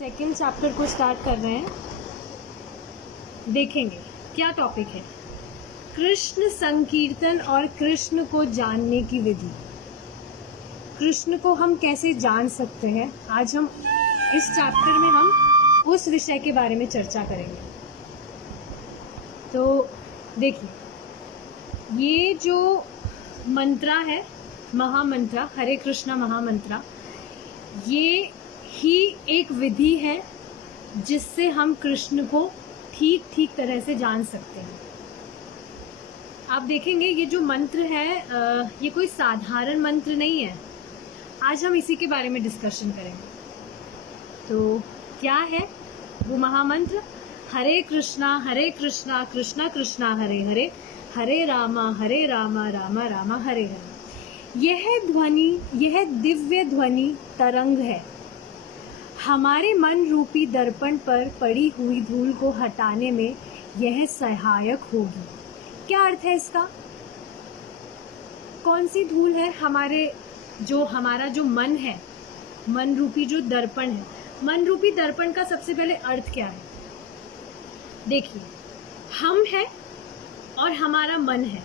Second chapter को start कर रहे हैं। देखेंगे क्या टॉपिक है। कृष्ण संकीर्तन और कृष्ण को जानने की विधि। कृष्ण को हम कैसे जान सकते हैं, आज हम इस चैप्टर में हम उस विषय के बारे में चर्चा करेंगे। तो देखिए, ये जो मंत्रा है, महामंत्रा, हरे कृष्णा महामंत्रा, ये ही एक विधि है जिससे हम कृष्ण को ठीक तरह से जान सकते हैं। आप देखेंगे ये जो मंत्र है ये कोई साधारण मंत्र नहीं है। आज हम इसी के बारे में डिस्कशन करेंगे। तो क्या है वो महामंत्र? हरे कृष्णा कृष्णा कृष्णा हरे हरे, हरे रामा रामा रामा हरे हरे। यह दिव्य ध्वनि तरंग है। हमारे मन रूपी दर्पण पर पड़ी हुई धूल को हटाने में यह सहायक होगी। क्या अर्थ है इसका? कौन सी धूल है? हमारा जो मन है, मन रूपी जो दर्पण है, मन रूपी दर्पण का सबसे पहले अर्थ क्या है? देखिए, हम हैं और हमारा मन है।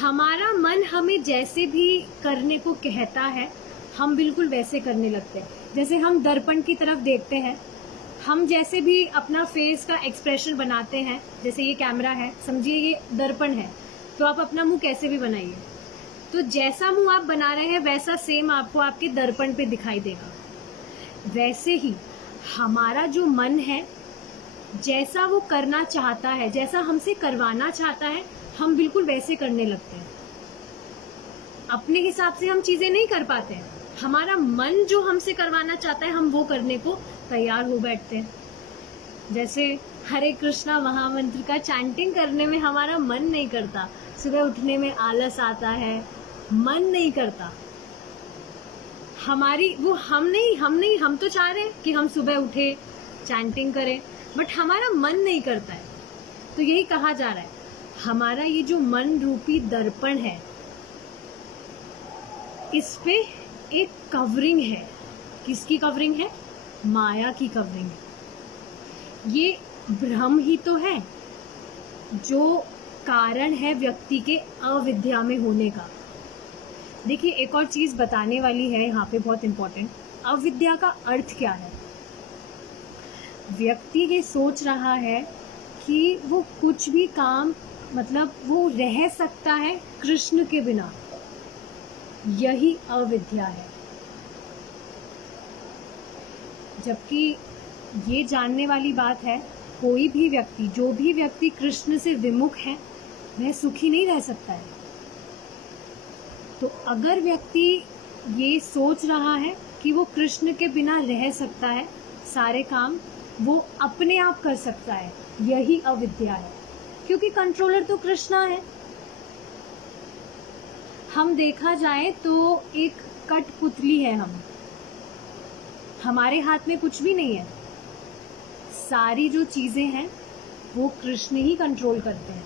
हमारा मन हमें जैसे भी करने को कहता है, हम बिल्कुल वैसे करने लगते हैं। जैसे हम दर्पण की तरफ देखते हैं, हम जैसे भी अपना फेस का एक्सप्रेशन बनाते हैं, जैसे ये कैमरा है, समझिए ये दर्पण है, तो आप अपना मुंह कैसे भी बनाइए, तो जैसा मुंह आप बना रहे हैं वैसा सेम आपको आपके दर्पण पे दिखाई देगा। वैसे ही हमारा जो मन है, जैसा वो करना चाहता है, जैसा हमसे करवाना चाहता है, हम बिल्कुल वैसे करने लगते हैं। अपने हिसाब से हम चीजें नहीं कर पाते हैं। हमारा मन जो हमसे करवाना चाहता है, हम वो करने को तैयार हो बैठते हैं। जैसे हरे कृष्णा महामंत्र का चैंटिंग करने में हमारा मन नहीं करता, सुबह उठने में आलस आता है, मन नहीं करता। हम तो चाह रहे हैं कि हम सुबह उठे, चैंटिंग करें, बट हमारा मन नहीं करता है। तो यही कहा जा रहा है, हमारा ये जो मन रूपी दर्पण है, इस पे एक कवरिंग है। किसकी कवरिंग है? माया की कवरिंग है। ये भ्रम ही तो है जो कारण है व्यक्ति के अविद्या में होने का। देखिए, एक और चीज बताने वाली है यहाँ पे, बहुत इंपॉर्टेंट। अविद्या का अर्थ क्या है? व्यक्ति ये सोच रहा है कि वो कुछ भी काम, मतलब वो रह सकता है कृष्ण के बिना। यही अविद्या है। जबकि ये जानने वाली बात है, कोई भी व्यक्ति, जो भी व्यक्ति कृष्ण से विमुख है, वह सुखी नहीं रह सकता है। तो अगर व्यक्ति ये सोच रहा है कि वो कृष्ण के बिना रह सकता है, सारे काम वो अपने आप कर सकता है, यही अविद्या है। क्योंकि कंट्रोलर तो कृष्णा है। हम देखा जाए तो एक कठपुतली है हम, हमारे हाथ में कुछ भी नहीं है। सारी जो चीजें हैं वो कृष्ण ही कंट्रोल करते हैं।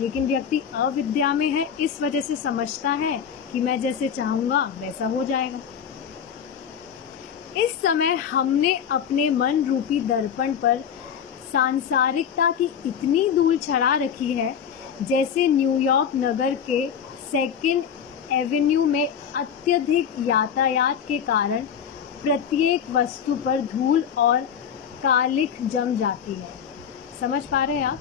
लेकिन व्यक्ति अविद्या में है, इस वजह से समझता है कि मैं जैसे चाहूंगा वैसा हो जाएगा। इस समय हमने अपने मन रूपी दर्पण पर सांसारिकता की इतनी धूल चढ़ा रखी है, जैसे न्यूयॉर्क नगर के सेकेंड एवेन्यू में अत्यधिक यातायात के कारण प्रत्येक वस्तु पर धूल और कालिख जम जाती है। समझ पा रहे हैं आप?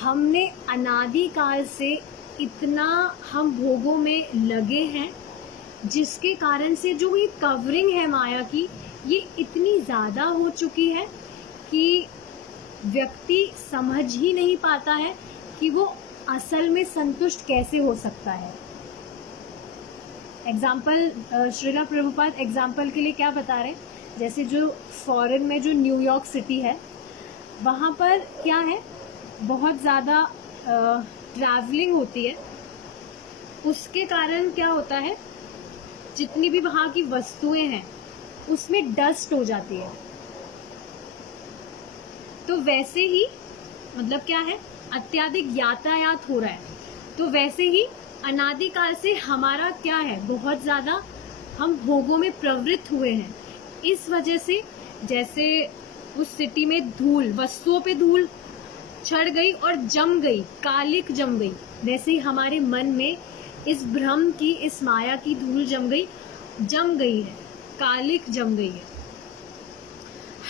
हमने अनादिकाल से इतना हम भोगों में लगे हैं, जिसके कारण से जो ये कवरिंग है माया की, ये इतनी ज्यादा हो चुकी है कि व्यक्ति समझ ही नहीं पाता है कि वो असल में संतुष्ट कैसे हो सकता है। एग्जाम्पल, श्रीला प्रभुपाद एग्जाम्पल के लिए क्या बता रहे हैं? जैसे जो फॉरेन में जो न्यूयॉर्क सिटी है, वहाँ पर क्या है, बहुत ज़्यादा ट्रैवलिंग होती है। उसके कारण क्या होता है, जितनी भी वहाँ की वस्तुएं हैं उसमें डस्ट हो जाती है। तो वैसे ही, मतलब क्या है, अत्यधिक यातायात हो रहा है, तो वैसे ही अनादिकाल से हमारा क्या है, बहुत ज्यादा हम भोगों में प्रवृत्त हुए हैं। इस वजह से जैसे उस सिटी में धूल, वस्तुओं पे धूल चढ़ गई और जम गई, कालिक जम गई, वैसे ही हमारे मन में इस भ्रम की, इस माया की धूल जम गई है, कालिक जम गई है।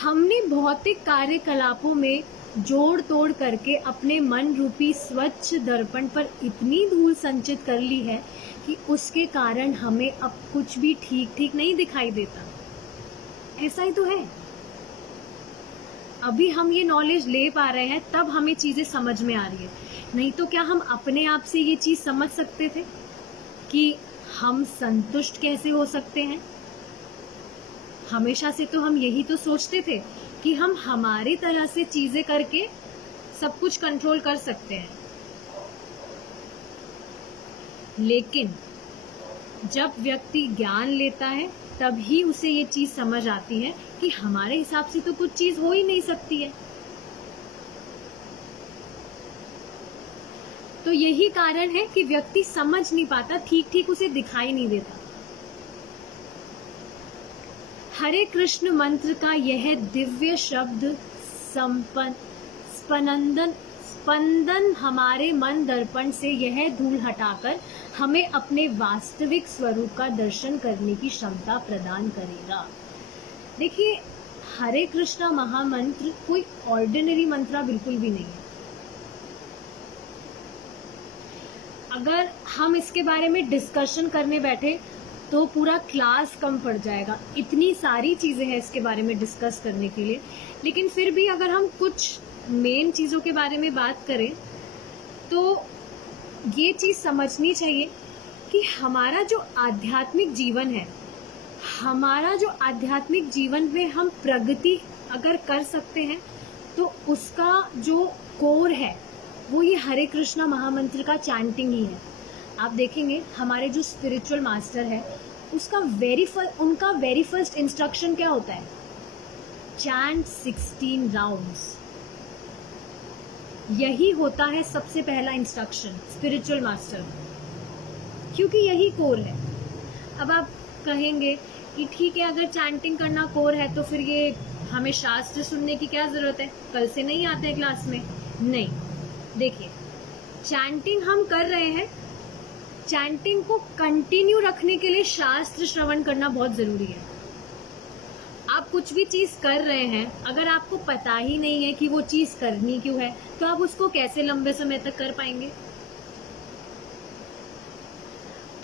हमने भौतिक कार्यकलापों में जोड़ तोड़ करके अपने मन रूपी स्वच्छ दर्पण पर इतनी धूल संचित कर ली है कि उसके कारण हमें अब कुछ भी ठीक ठीक नहीं दिखाई देता। ऐसा ही तो है। अभी हम ये नॉलेज ले पा रहे हैं, तब हमें चीजें समझ में आ रही है। नहीं तो क्या हम अपने आप से ये चीज समझ सकते थे कि हम संतुष्ट कैसे हो सकते हैं? हमेशा से तो हम यही तो सोचते थे कि हम हमारी तरह से चीजें करके सब कुछ कंट्रोल कर सकते हैं। लेकिन जब व्यक्ति ज्ञान लेता है तब ही उसे ये चीज समझ आती है कि हमारे हिसाब से तो कुछ चीज हो ही नहीं सकती है। तो यही कारण है कि व्यक्ति समझ नहीं पाता, ठीक ठीक उसे दिखाई नहीं देता। हरे कृष्ण मंत्र का यह दिव्य शब्द स्पंदन हमारे मन दर्पण से यह धूल हटाकर हमें अपने वास्तविक स्वरूप का दर्शन करने की क्षमता प्रदान करेगा। देखिए, हरे कृष्णा महामंत्र कोई ऑर्डिनरी मंत्र बिल्कुल भी नहीं है। अगर हम इसके बारे में डिस्कशन करने बैठे तो पूरा क्लास कम पड़ जाएगा। इतनी सारी चीजें हैं इसके बारे में डिस्कस करने के लिए। लेकिन फिर भी अगर हम कुछ मेन चीजों के बारे में बात करें तो ये चीज समझनी चाहिए कि हमारा जो आध्यात्मिक जीवन है, हमारा जो आध्यात्मिक जीवन में हम प्रगति अगर कर सकते हैं तो उसका जो कोर है वो ये हरे कृष्णा महामंत्र का चैंटिंग ही है। आप देखेंगे हमारे जो स्पिरिचुअल मास्टर है उनका वेरी फर्स्ट इंस्ट्रक्शन क्या होता है? Chant 16 rounds. यही होता है सबसे पहला इंस्ट्रक्शन स्पिरिचुअल मास्टर, क्योंकि यही कोर है। अब आप कहेंगे कि ठीक है, अगर चैंटिंग करना कोर है तो फिर ये हमें शास्त्र सुनने की क्या जरूरत है, कल से नहीं आते हैं क्लास में? नहीं, देखिए, चैंटिंग हम कर रहे हैं, चैंटिंग को कंटिन्यू रखने के लिए शास्त्र श्रवण करना बहुत जरूरी है। आप कुछ भी चीज कर रहे हैं, अगर आपको पता ही नहीं है कि वो चीज करनी क्यों है, तो आप उसको कैसे लंबे समय तक कर पाएंगे?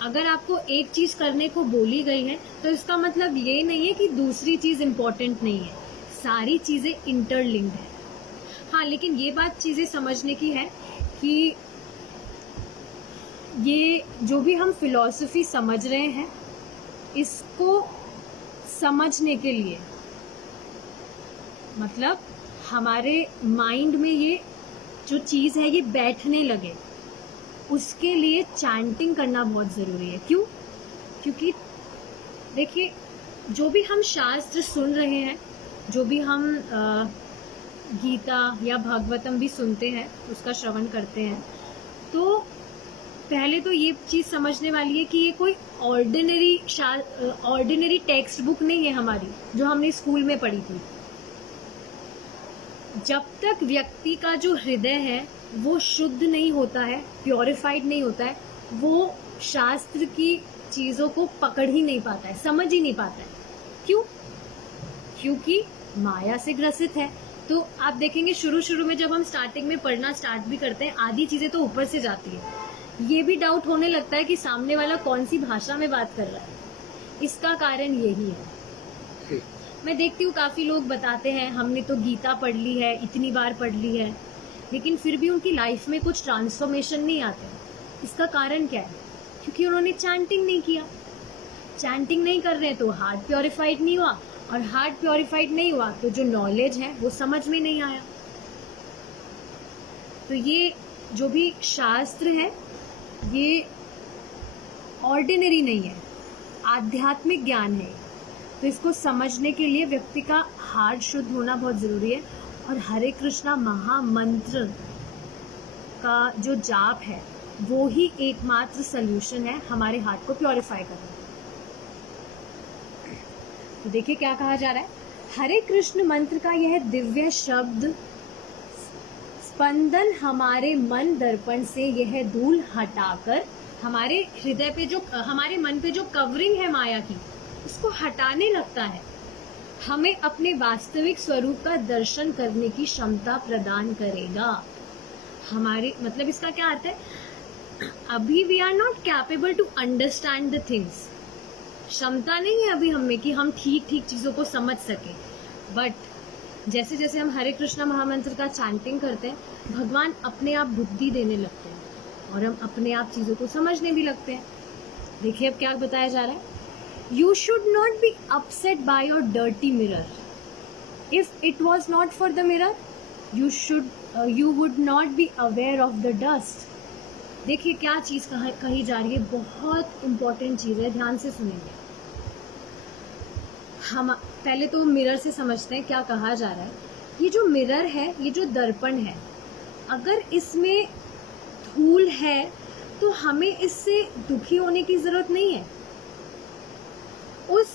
अगर आपको एक चीज करने को बोली गई है तो इसका मतलब ये नहीं है कि दूसरी चीज इंपॉर्टेंट नहीं है। सारी चीजें इंटरलिंक्ड है। हाँ, लेकिन ये बात चीजें समझने की है कि ये जो भी हम फिलॉसफी समझ रहे हैं, इसको समझने के लिए मतलब हमारे माइंड में ये जो चीज है ये बैठने लगे, उसके लिए चैंटिंग करना बहुत जरूरी है। क्यों? क्योंकि देखिए, जो भी हम शास्त्र सुन रहे हैं, जो भी हम गीता या भागवतम भी सुनते हैं, उसका श्रवण करते हैं, तो पहले तो ये चीज समझने वाली है कि ये कोई ऑर्डिनरी टेक्स्ट बुक नहीं है हमारी, जो हमने स्कूल में पढ़ी थी। जब तक व्यक्ति का जो हृदय है वो शुद्ध नहीं होता है, प्योरिफाइड नहीं होता है, वो शास्त्र की चीजों को पकड़ ही नहीं पाता है, समझ ही नहीं पाता है। क्यों? क्योंकि माया से ग्रसित है। तो आप देखेंगे शुरू में जब हम स्टार्टिंग में पढ़ना स्टार्ट भी करते हैं, आधी चीजें तो ऊपर से जाती है। ये भी डाउट होने लगता है कि सामने वाला कौन सी भाषा में बात कर रहा है। इसका कारण यही है। मैं देखती हूँ काफी लोग बताते हैं हमने तो गीता पढ़ ली है, इतनी बार पढ़ ली है, लेकिन फिर भी उनकी लाइफ में कुछ ट्रांसफॉर्मेशन नहीं आते। इसका कारण क्या है? क्योंकि उन्होंने चैंटिंग नहीं किया। चैंटिंग नहीं कर रहे तो हार्ट प्योरिफाइड नहीं हुआ, और हार्ट प्योरिफाइड नहीं हुआ तो जो नॉलेज है वो समझ में नहीं आया। तो ये जो भी शास्त्र है ये ऑर्डिनरी नहीं है, आध्यात्मिक ज्ञान है। तो इसको समझने के लिए व्यक्ति का हार्ट शुद्ध होना बहुत जरूरी है। और हरे कृष्णा महामंत्र का जो जाप है वो ही एकमात्र सल्यूशन है हमारे हार्ट को प्योरीफाई करने। तो देखिए क्या कहा जा रहा है, हरे कृष्ण मंत्र का यह दिव्य शब्द स्पंदन हमारे मन दर्पण से यह धूल हटाकर हमारे हृदय पे जो, हमारे मन पे जो कवरिंग है माया की, उसको हटाने लगता है, हमें अपने वास्तविक स्वरूप का दर्शन करने की क्षमता प्रदान करेगा। हमारे मतलब इसका क्या अर्थ है, अभी we are not capable to understand the things, क्षमता नहीं है अभी हमें कि हम ठीक ठीक चीजों को समझ सके, बट जैसे जैसे हम हरे कृष्णा महामंत्र का चैंटिंग करते हैं, भगवान अपने आप बुद्धि देने लगते हैं और हम अपने आप चीजों को समझने भी लगते हैं। देखिए अब क्या बताया जा रहा है, you should not be upset by your dirty mirror, if it was not for the mirror you would not be aware of the dust. देखिए क्या चीज कही जा रही है, बहुत इंपॉर्टेंट चीज है, ध्यान से सुनेंगे। हम पहले तो मिरर से समझते हैं क्या कहा जा रहा है। ये जो मिरर है, ये जो दर्पण है, अगर इसमें धूल है तो हमें इससे दुखी होने की जरूरत नहीं है। उस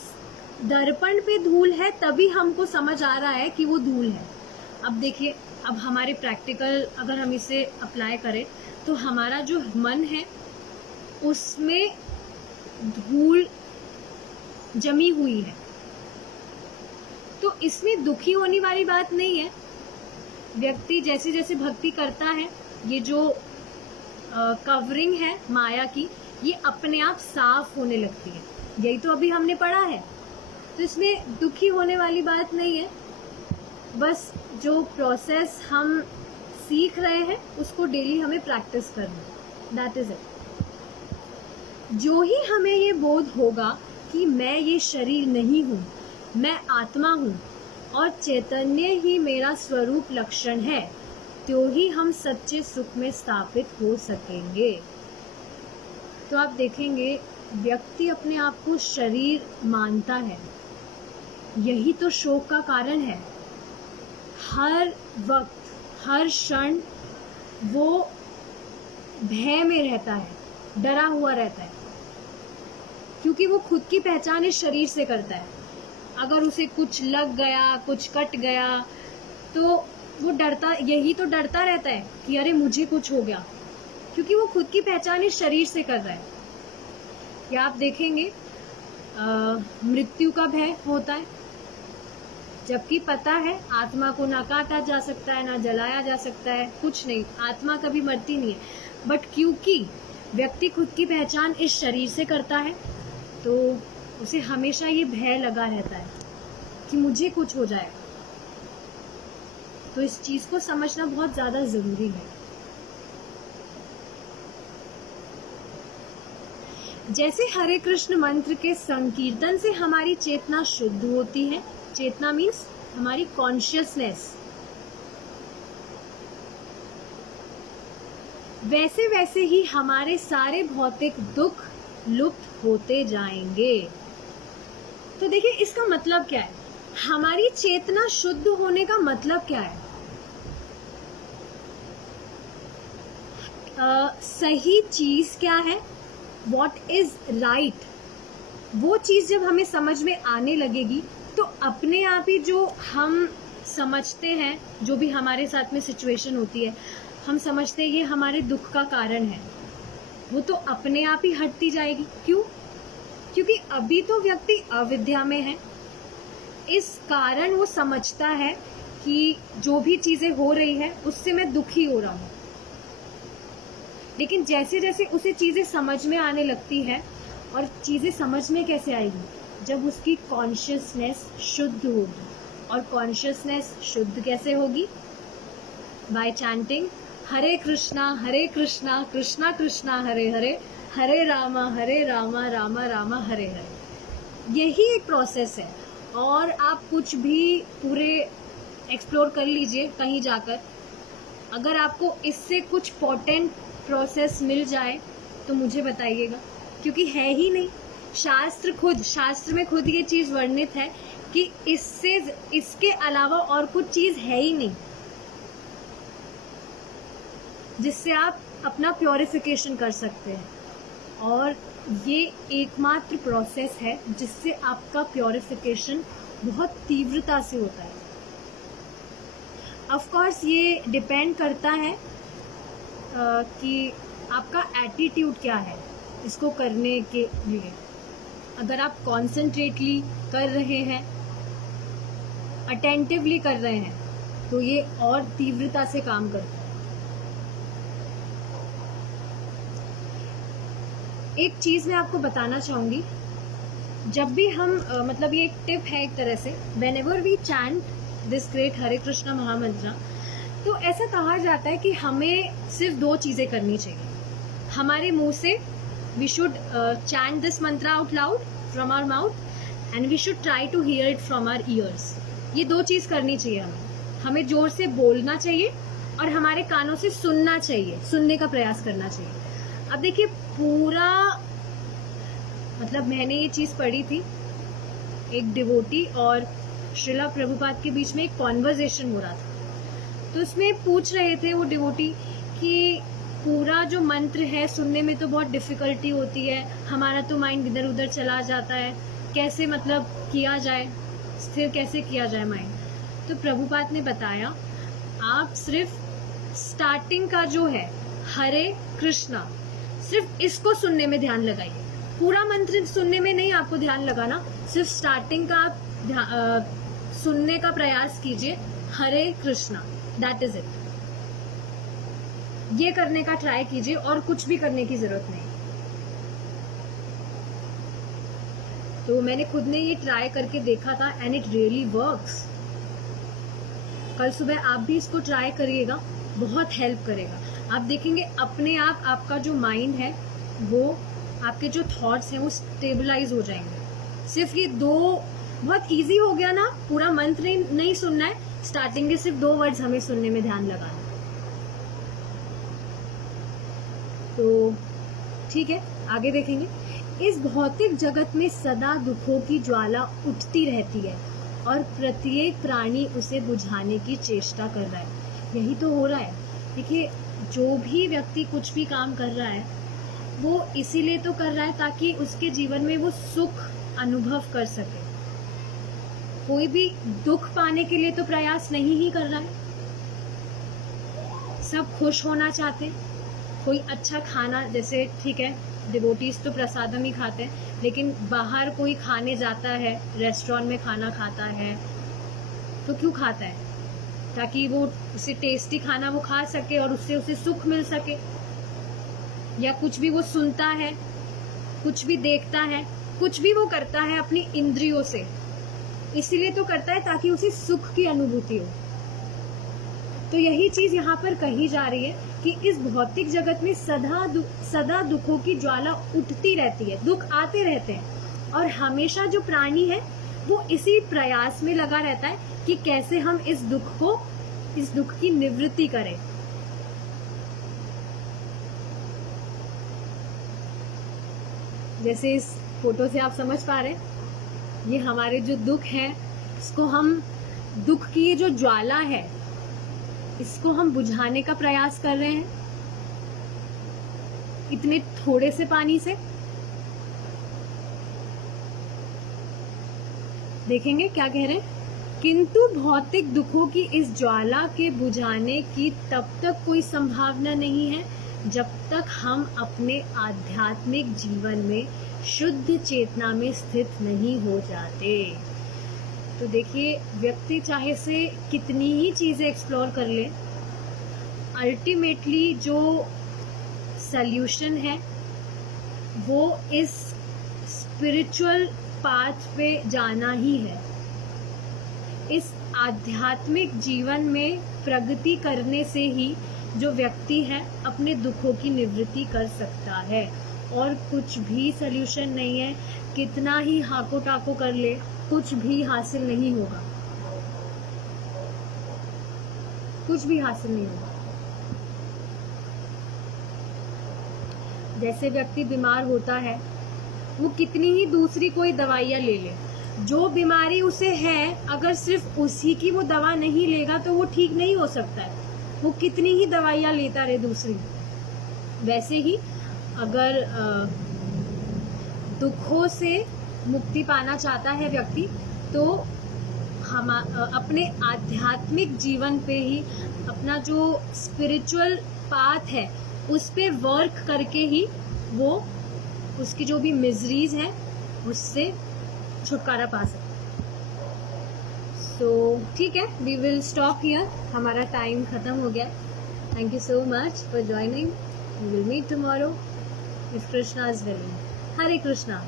दर्पण पे धूल है तभी हमको समझ आ रहा है कि वो धूल है। अब देखिए, अब हमारे प्रैक्टिकल अगर हम इसे अप्लाई करें तो हमारा जो मन है उसमें धूल जमी हुई है, तो इसमें दुखी होने वाली बात नहीं है। व्यक्ति जैसे जैसे भक्ति करता है, ये जो कवरिंग है माया की, ये अपने आप साफ होने लगती है। यही तो अभी हमने पढ़ा है, तो इसमें दुखी होने वाली बात नहीं है। बस जो प्रोसेस हम सीख रहे हैं उसको डेली हमें प्रैक्टिस करना है, दैट इज इट। जो ही हमें ये बोध होगा कि मैं ये शरीर नहीं हूँ, मैं आत्मा हूँ और चैतन्य ही मेरा स्वरूप लक्षण है, तो ही हम सच्चे सुख में स्थापित हो सकेंगे। तो आप देखेंगे व्यक्ति अपने आप को शरीर मानता है, यही तो शोक का कारण है। हर वक्त हर क्षण वो भय में रहता है, डरा हुआ रहता है, क्योंकि वो खुद की पहचान इस शरीर से करता है। अगर उसे कुछ लग गया, कुछ कट गया, तो वो डरता, यही तो डरता रहता है कि अरे मुझे कुछ हो गया, क्योंकि वो खुद की पहचान इस शरीर से कर रहा है। या आप देखेंगे मृत्यु का भय होता है, जबकि पता है आत्मा को ना काटा जा सकता है, ना जलाया जा सकता है, कुछ नहीं, आत्मा कभी मरती नहीं है। बट क्योंकि व्यक्ति खुद की पहचान इस शरीर से करता है, तो उसे हमेशा ये भय लगा रहता है कि मुझे कुछ हो जाए। तो इस चीज को समझना बहुत ज्यादा जरूरी है। जैसे हरे कृष्ण मंत्र के संकीर्तन से हमारी चेतना शुद्ध होती है, चेतना मीन्स हमारी कॉन्शियसनेस, वैसे वैसे ही हमारे सारे भौतिक दुख लुप्त होते जाएंगे। तो देखिए इसका मतलब क्या है, हमारी चेतना शुद्ध होने का मतलब क्या है? सही चीज क्या है, वॉट इज राइट, वो चीज जब हमें समझ में आने लगेगी तो अपने आप ही जो हम समझते हैं, जो भी हमारे साथ में सिचुएशन होती है, हम समझते हैं ये हमारे दुख का कारण है, वो तो अपने आप ही हटती जाएगी। क्यों? क्योंकि अभी तो व्यक्ति अविद्या में है, इस कारण वो समझता है कि जो भी चीजें हो रही है उससे मैं दुखी हो रहा हूँ। लेकिन जैसे जैसे उसे चीजें समझ में आने लगती है, और चीजें समझ में कैसे आएगी, जब उसकी कॉन्शियसनेस शुद्ध होगी। और कॉन्शियसनेस शुद्ध कैसे होगी? बाय चैंटिंग हरे कृष्णा कृष्णा कृष्णा हरे हरे, हरे रामा रामा रामा हरे हरे। यही एक प्रोसेस है। और आप कुछ भी पूरे एक्सप्लोर कर लीजिए कहीं जाकर, अगर आपको इससे कुछ पोटेंट प्रोसेस मिल जाए तो मुझे बताइएगा, क्योंकि है ही नहीं। शास्त्र में खुद ये चीज वर्णित है कि इसके अलावा और कुछ चीज है ही नहीं जिससे आप अपना प्योरिफिकेशन कर सकते हैं। और ये एकमात्र प्रोसेस है जिससे आपका प्योरिफिकेशन बहुत तीव्रता से होता है। ऑफ कोर्स ये डिपेंड करता है कि आपका एटीट्यूड क्या है इसको करने के लिए। अगर आप कॉन्सेंट्रेटली कर रहे हैं, अटेंटिवली कर रहे हैं, तो ये और तीव्रता से काम करता है। एक चीज मैं आपको बताना चाहूंगी, जब भी हम मतलब ये एक टिप है एक तरह से, whenever we chant this great Hare Krishna mahamantra, तो ऐसा कहा जाता है कि हमें सिर्फ 2 चीजें करनी चाहिए। हमारे मुंह से we should chant this mantra out loud from our mouth and we should try to hear it from our ears. ये 2 चीज करनी चाहिए हमें जोर से बोलना चाहिए और हमारे कानों से सुनना चाहिए, सुनने का प्रयास करना चाहिए। अब देखिए पूरा मतलब मैंने ये चीज पढ़ी थी, एक डिवोटी और श्रीला प्रभुपाद के बीच में एक कॉन्वर्जेशन हो रहा था। तो उसमें पूछ रहे थे वो डिवोटी कि पूरा जो मंत्र है सुनने में तो बहुत डिफिकल्टी होती है, हमारा तो माइंड इधर उधर चला जाता है, कैसे मतलब किया जाए, स्थिर कैसे किया जाए माइंड। तो प्रभुपाद ने बताया आप सिर्फ स्टार्टिंग का जो है हरे कृष्णा, सिर्फ इसको सुनने में ध्यान लगाइए। पूरा मंत्र सुनने में नहीं आपको ध्यान लगाना, सिर्फ स्टार्टिंग का आप सुनने का प्रयास कीजिए, हरे कृष्णा, दैट इज इट। ये करने का ट्राई कीजिए और कुछ भी करने की जरूरत नहीं। तो मैंने खुद ने ये ट्राई करके देखा था एंड इट रियली वर्क्स। कल सुबह आप भी इसको ट्राई करिएगा, बहुत हेल्प करेगा। आप देखेंगे अपने आप आपका जो माइंड है, वो आपके जो थॉट्स हैं वो स्टेबलाइज हो जाएंगे। सिर्फ ये 2 बहुत इजी हो गया ना, पूरा मंत्र नहीं सुनना है, स्टार्टिंग के सिर्फ 2 वर्ड्स हमें सुनने में ध्यान लगाना है। तो ठीक है, आगे देखेंगे। इस भौतिक जगत में सदा दुखों की ज्वाला उठती रहती है और प्रत्येक प्राणी उसे बुझाने की चेष्टा कर रहा है। यही तो हो रहा है। देखिए जो भी व्यक्ति कुछ भी काम कर रहा है वो इसीलिए तो कर रहा है ताकि उसके जीवन में वो सुख अनुभव कर सके। कोई भी दुख पाने के लिए तो प्रयास नहीं ही कर रहा है। सब खुश होना चाहते हैं। कोई अच्छा खाना, जैसे ठीक है डिवोटीज तो प्रसादम ही खाते हैं, लेकिन बाहर कोई खाने जाता है, रेस्टोरेंट में खाना खाता है, तो क्यों खाता है? ताकि वो उसे टेस्टी खाना वो खा सके और उससे उसे सुख मिल सके। या कुछ भी वो सुनता है, कुछ भी देखता है, कुछ भी वो करता है अपनी इंद्रियों से, इसीलिए तो करता है ताकि उसे सुख की अनुभूति हो। तो यही चीज यहाँ पर कही जा रही है कि इस भौतिक जगत में सदा दुखों की ज्वाला उठती रहती है, दुख आते रहते हैं और हमेशा जो प्राणी है वो इसी प्रयास में लगा रहता है कि कैसे हम इस दुख की निवृत्ति करें। जैसे इस फोटो से आप समझ पा रहे हैं, ये हमारे जो दुख है, इसको हम दुख की जो ज्वाला है इसको हम बुझाने का प्रयास कर रहे हैं इतने थोड़े से पानी से। देखेंगे क्या कह रहे हैं। किंतु भौतिक दुखों की इस ज्वाला के बुझाने की तब तक कोई संभावना नहीं है जब तक हम अपने आध्यात्मिक जीवन में शुद्ध चेतना में स्थित नहीं हो जाते। तो देखिए व्यक्ति चाहे से कितनी ही चीजें एक्सप्लोर कर ले, अल्टीमेटली जो सल्यूशन है वो इस स्पिरिचुअल पाथ पे जाना ही है। इस आध्यात्मिक जीवन में प्रगति करने से ही जो व्यक्ति है अपने दुखों की निवृत्ति कर सकता है, और कुछ भी सल्यूशन नहीं है। कितना ही हाको टाको कर ले, कुछ भी हासिल नहीं होगा, कुछ भी हासिल नहीं होगा। जैसे व्यक्ति बीमार होता है, वो कितनी ही दूसरी कोई दवाइयाँ ले ले, जो बीमारी उसे है अगर सिर्फ उसी की वो दवा नहीं लेगा तो वो ठीक नहीं हो सकता है। वो कितनी ही दवाइयाँ लेता रहे दूसरी। वैसे ही अगर दुखों से मुक्ति पाना चाहता है व्यक्ति, तो हम अपने आध्यात्मिक जीवन पे ही, अपना जो स्पिरिचुअल पाथ है उस पे वर्क करके ही वो उसकी जो भी मिजरीज हैं उससे छुटकारा पा सकता है। सो ठीक है, वी विल स्टॉप हियर, हमारा टाइम ख़त्म हो गया। Thank you so much for joining. We will meet tomorrow if Krishna is willing. Hare Krishna.